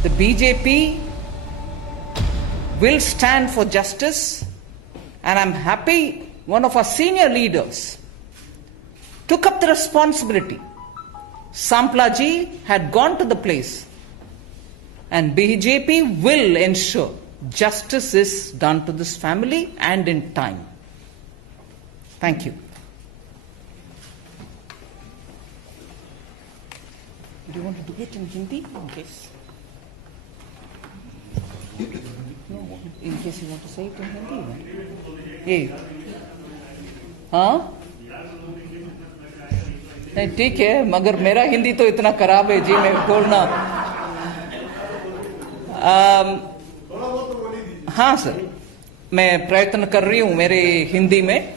The BJP will stand for justice, and I'm happy one of our senior leaders took up the responsibility. Sampla ji had gone to the place, and BJP will ensure justice is done to this family and in time. Thank you. Do you want to do it in Hindi? Yes. No, in case you want to say it in Hindi. Hey. हाँ? नहीं ठीक है, मगर मेरा हिंदी तो इतना खराब है जी, मैं बोलना। हाँ सर, मैं प्रयत्न कर रही हूं मेरे हिंदी में।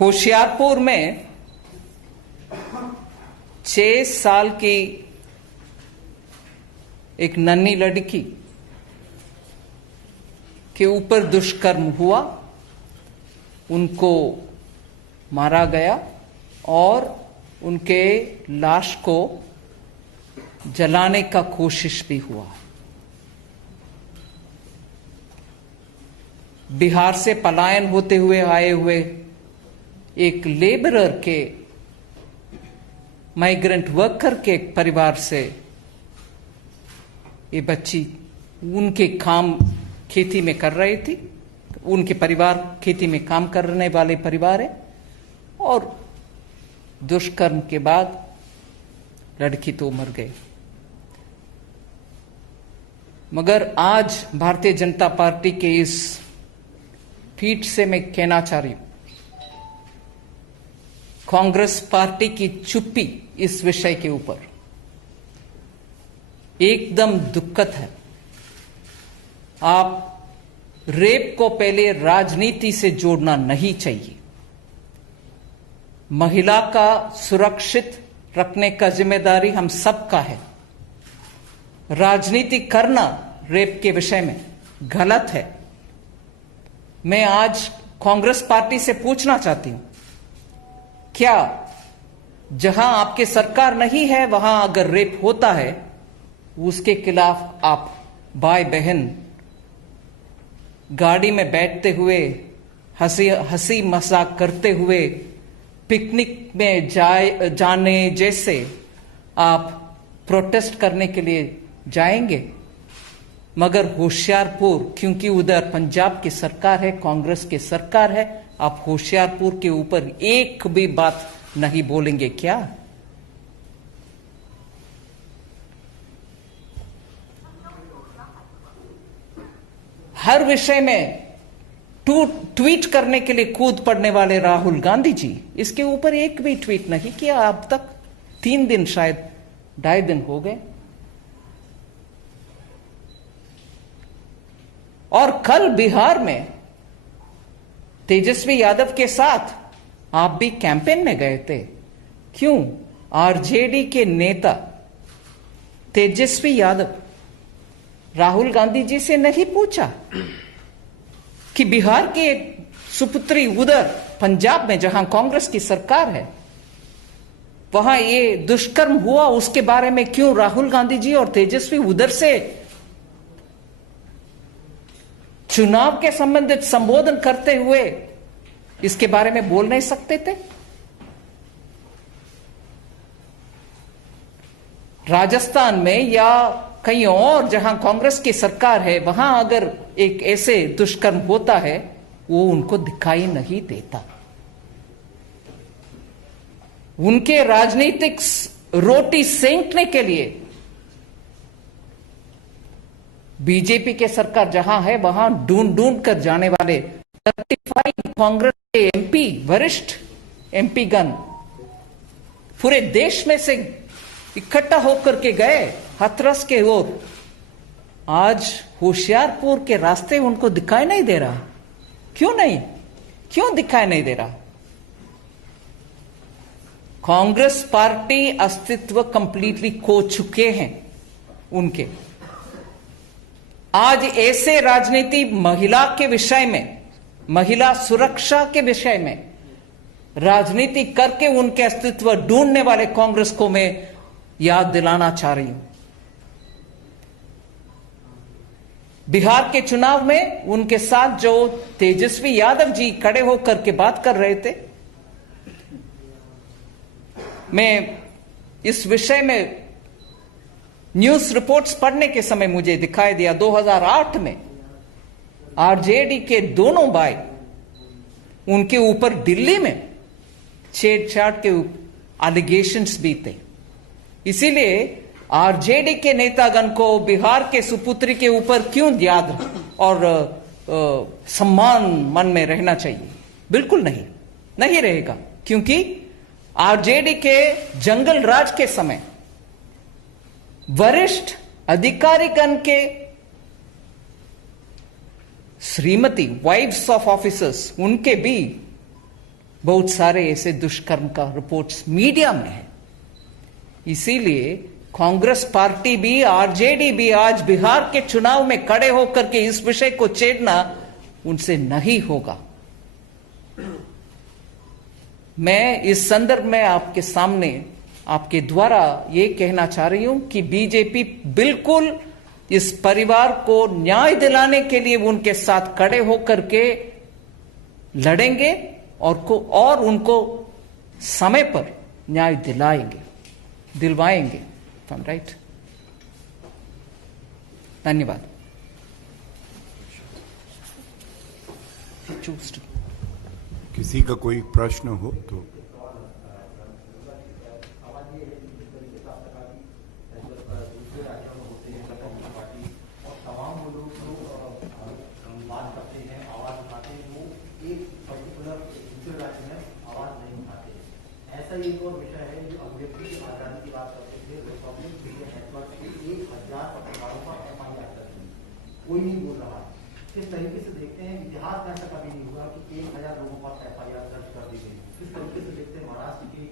होशियारपुर में 6 साल की एक नन्ही लड़की के ऊपर दुष्कर्म हुआ, उनको मारा गया और उनके लाश को जलाने का कोशिश भी हुआ। बिहार से पलायन होते हुए आए हुए एक लेबरर के, माइग्रेंट वर्कर के परिवार से ये बच्ची, उनके काम खेती में कर रही थी, उनके परिवार खेती में काम करने वाले परिवार है, और दुष्कर्म के बाद लड़की तो मर गई। मगर आज भारतीय जनता पार्टी के इस ट्वीट से मैं कहना चाह रही हूं, कांग्रेस पार्टी की चुप्पी इस विषय के ऊपर एकदम दुखद है। आप रेप को पहले राजनीति से जोड़ना नहीं चाहिए। महिला का सुरक्षित रखने का जिम्मेदारी हम सबका है। राजनीति करना रेप के विषय में गलत है। मैं आज कांग्रेस पार्टी से पूछना चाहती हूं, क्या जहां आपकी सरकार नहीं है वहां अगर रेप होता है, उसके खिलाफ आप भाई बहन गाड़ी में बैठते हुए हंसी मजाक करते हुए पिकनिक में जाने जैसे आप प्रोटेस्ट करने के लिए जाएंगे? मगर होशियारपुर, क्योंकि उधर पंजाब की सरकार है, कांग्रेस की सरकार है, आप होशियारपुर के ऊपर एक भी बात नहीं बोलेंगे क्या? हर विषय में ट्वीट करने के लिए कूद पड़ने वाले राहुल गांधी जी, इसके ऊपर एक भी ट्वीट नहीं किया अब तक। 3 दिन, शायद 2.5 दिन हो गए। और कल बिहार में तेजस्वी यादव के साथ आप भी कैंपेन में गए थे। क्यों आरजेडी के नेता तेजस्वी यादव राहुल गांधी जी से नहीं पूछा कि बिहार के सुपुत्री उधर पंजाब में जहां कांग्रेस की सरकार है, वहां ये दुष्कर्म हुआ, उसके बारे में क्यों राहुल गांधी जी और तेजस्वी उधर से चुनाव के संबंधित संबोधन करते हुए इसके बारे में बोल नहीं सकते थे? राजस्थान में या कहीं और जहां कांग्रेस की सरकार है, वहां अगर एक ऐसे दुष्कर्म होता है, वो उनको दिखाई नहीं देता। उनके राजनीतिक रोटी सेंकने के लिए बीजेपी के सरकार जहां है वहां ढूंढ कर जाने वाले 35 कांग्रेस के एमपी, वरिष्ठ एमपी गण पूरे देश में से इकट्ठा होकर के गए हाथरस के ओर। आज होशियारपुर के रास्ते उनको दिखाई नहीं दे रहा। क्यों नहीं? क्यों दिखाई नहीं दे रहा? कांग्रेस पार्टी अस्तित्व कंप्लीटली खो चुके हैं उनके। आज ऐसे राजनीति महिला के विषय में, महिला सुरक्षा के विषय में राजनीति करके उनके अस्तित्व ढूंढने वाले कांग्रेस को मैं याद दिलाना चाह रही हूं। बिहार के चुनाव में उनके साथ जो तेजस्वी यादव जी खड़े होकर के बात कर रहे थे, मैं इस विषय में न्यूज रिपोर्ट्स पढ़ने के समय मुझे दिखाई दिया 2008 में आरजेडी के दोनों भाई उनके ऊपर दिल्ली में छेड़छाड़ के एलिगेशंस भी थे। इसीलिए आरजेडी के नेतागण को बिहार के सुपुत्री के ऊपर क्यों याद और सम्मान मन में रहना चाहिए? बिल्कुल नहीं रहेगा, क्योंकि आरजेडी के जंगल राज के समय वरिष्ठ अधिकारीगण के श्रीमती वाइफ्स ऑफ ऑफिसर्स, उनके भी बहुत सारे ऐसे दुष्कर्म का रिपोर्ट्स मीडिया में है। इसीलिए कांग्रेस पार्टी भी, आरजेडी भी आज बिहार के चुनाव में खड़े होकर के इस विषय को छेड़ना उनसे नहीं होगा। मैं इस संदर्भ में आपके सामने आपके द्वारा यह कहना चाह रही हूं कि बीजेपी बिल्कुल इस परिवार को न्याय दिलाने के लिए उनके साथ खड़े होकर के लड़ेंगे और उनको समय पर न्याय दिलवाएंगे। राइट, धन्यवाद। किसी का कोई प्रश्न हो तो ऐसा एक और विषय है जो अभिव्यक्ति की आजादी की बात करते थे, रिपब्लिक मीडिया नेटवर्क के 1000 पत्रकारों पर एफआईआर कर दी, कोई नहीं बोल रहा। किस तरीके से देखते हैं, इतिहास में ऐसा कभी नहीं हुआ कि 1000 लोगों पर एफआईआर दर्ज कर दी गई। किस तरीके से देखते हैं महाराष्ट्र की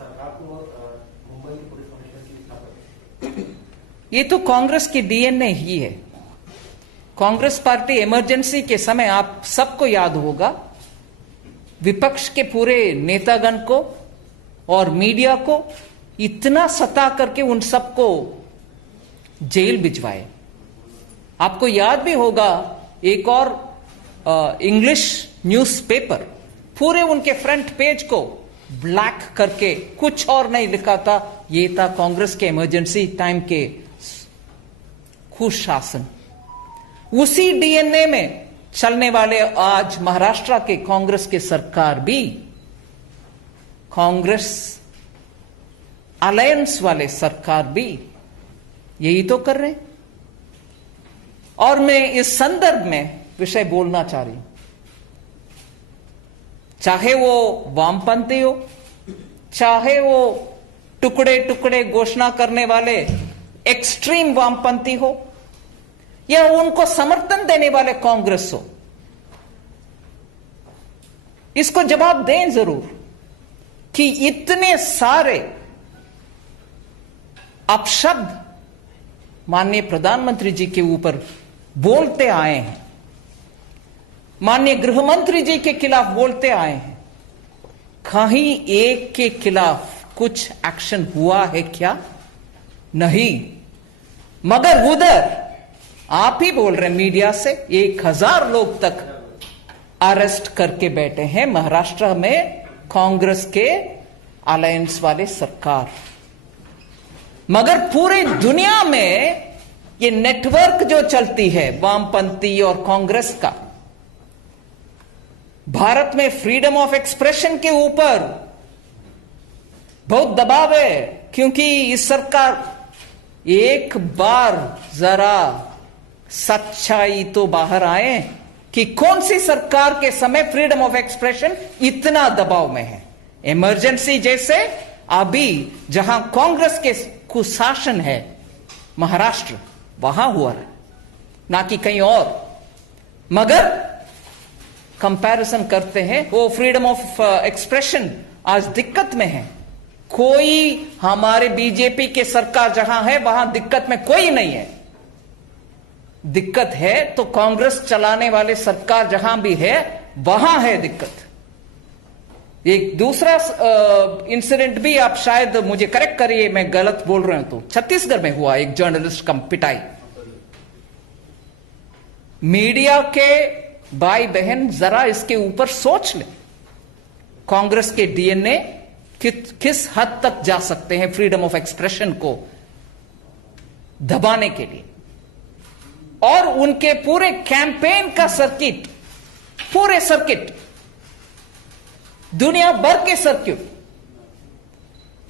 सरकार को और मुंबई के पुलिस कमिश्नर की स्थापना? ये तो कांग्रेस की डीएनए ही है। कांग्रेस पार्टी इमरजेंसी के समय, आप सबको याद होगा, विपक्ष के पूरे नेतागण को और मीडिया को इतना सता करके उन सबको जेल भिजवाए। आपको याद भी होगा, एक और इंग्लिश न्यूज़पेपर पूरे उनके फ्रंट पेज को ब्लैक करके कुछ और नहीं लिखा था, ये था कांग्रेस के इमरजेंसी टाइम के कुशासन। उसी डीएनए में चलने वाले आज महाराष्ट्र के कांग्रेस के सरकार भी, कांग्रेस अलायंस वाले सरकार भी यही तो कर रहे हैं। और मैं इस संदर्भ में विषय बोलना चाह रही हूं, चाहे वो वामपंथी हो, चाहे वो टुकड़े टुकड़े घोषणा करने वाले एक्सट्रीम वामपंथी हो, या उनको समर्थन देने वाले कांग्रेस हो, इसको जवाब दें जरूर कि इतने सारे अपशब्द माननीय प्रधानमंत्री जी के ऊपर बोलते आए हैं, माननीय गृह मंत्री जी के खिलाफ बोलते आए हैं, कहीं एक के खिलाफ कुछ एक्शन हुआ है क्या? नहीं। मगर उधर आप ही बोल रहे हैं मीडिया से 1000 लोग तक अरेस्ट करके बैठे हैं महाराष्ट्र में कांग्रेस के अलायंस वाले सरकार। मगर पूरी दुनिया में ये नेटवर्क जो चलती है वामपंथी और कांग्रेस का, भारत में फ्रीडम ऑफ एक्सप्रेशन के ऊपर बहुत दबाव है, क्योंकि इस सरकार एक बार जरा सच्चाई तो बाहर आए कि कौन सी सरकार के समय फ्रीडम ऑफ एक्सप्रेशन इतना दबाव में है। इमरजेंसी जैसे अभी जहां कांग्रेस के कुशासन है महाराष्ट्र, वहां हुआ है, ना कि कहीं और। मगर कंपैरिजन करते हैं, वो फ्रीडम ऑफ एक्सप्रेशन आज दिक्कत में है। कोई हमारे बीजेपी के सरकार जहां है वहां दिक्कत में कोई नहीं है। दिक्कत है तो कांग्रेस चलाने वाले सरकार जहां भी है वहां है दिक्कत। एक दूसरा इंसिडेंट भी आप शायद मुझे करेक्ट करिए, मैं गलत बोल रहा हूं तो, छत्तीसगढ़ में हुआ एक जर्नलिस्ट कम पिटाई। मीडिया के भाई बहन जरा इसके ऊपर सोच ले, कांग्रेस के डीएनए किस हद तक जा सकते हैं फ्रीडम ऑफ एक्सप्रेशन को दबाने के लिए, और उनके पूरे कैंपेन का सर्किट, पूरे सर्किट, दुनिया भर के सर्किट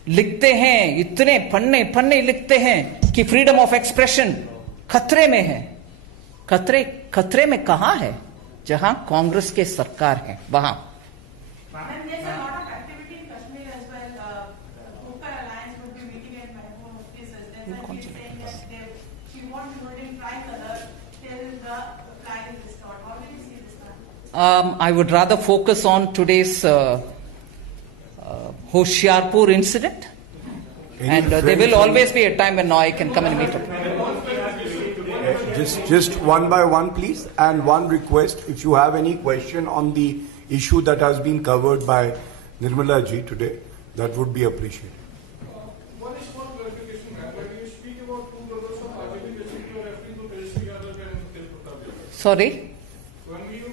लिखते हैं, इतने पन्ने पन्ने लिखते हैं कि फ्रीडम ऑफ एक्सप्रेशन खतरे में है। खतरे में कहां है? जहां कांग्रेस के सरकार है वहां। And there's a lot of activity in Kashmir as well. Kokar Alliance would be meeting at Mahbub Mufti's residence, and she's saying that she won't be holding tricolor till the flag is restored. How do you see this plan? I would rather focus on today's Hoshiarpur incident, and there will always be a time when I can come and meet up. Just one by one, please, and one request. If you have any question on the issue that has been covered by Nirmala ji today, that would be appreciated. One is small clarification, ma'am. When you speak about two brothers of RJD, basically you are referring to Tejasvi Yadav and Tej Pratap Yadav. Sorry? When you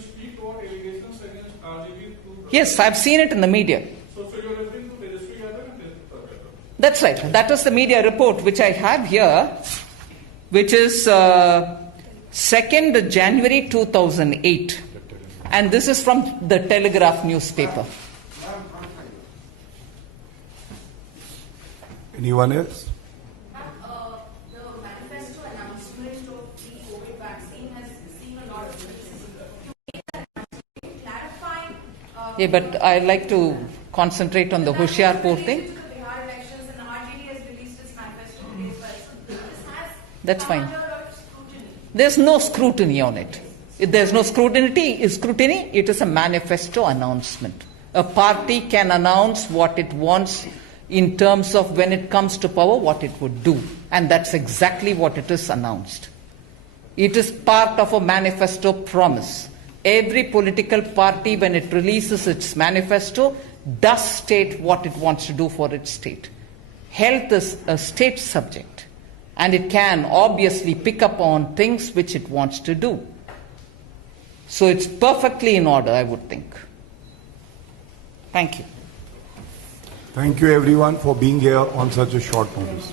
speak about allegations against RJD, two brothers. Yes, I've seen it in the media. So you are referring to Tejasvi Yadav and Tej Pratap Yadav. That's right. That is the media report which I have here, which is 2nd January 2008. And this is from the Telegraph newspaper. Anyone else? The manifesto announcement of the COVID vaccine has seen a lot of criticism. Clarify. Yeah, but I'd like to concentrate on the Hoshiarpur thing. The Bihar elections and the RJD has released its manifesto today as well. So this has That's come fine. under a lot of scrutiny. There's no scrutiny on it. If there's no scrutiny, it is a manifesto announcement. A party can announce what it wants in terms of when it comes to power, what it would do. And that's exactly what it is announced. It is part of a manifesto promise. Every political party, when it releases its manifesto, does state what it wants to do for its state. Health is a state subject, and it can obviously pick up on things which it wants to do. So it's perfectly in order, I would think. Thank you. Thank you everyone for being here on such a short notice.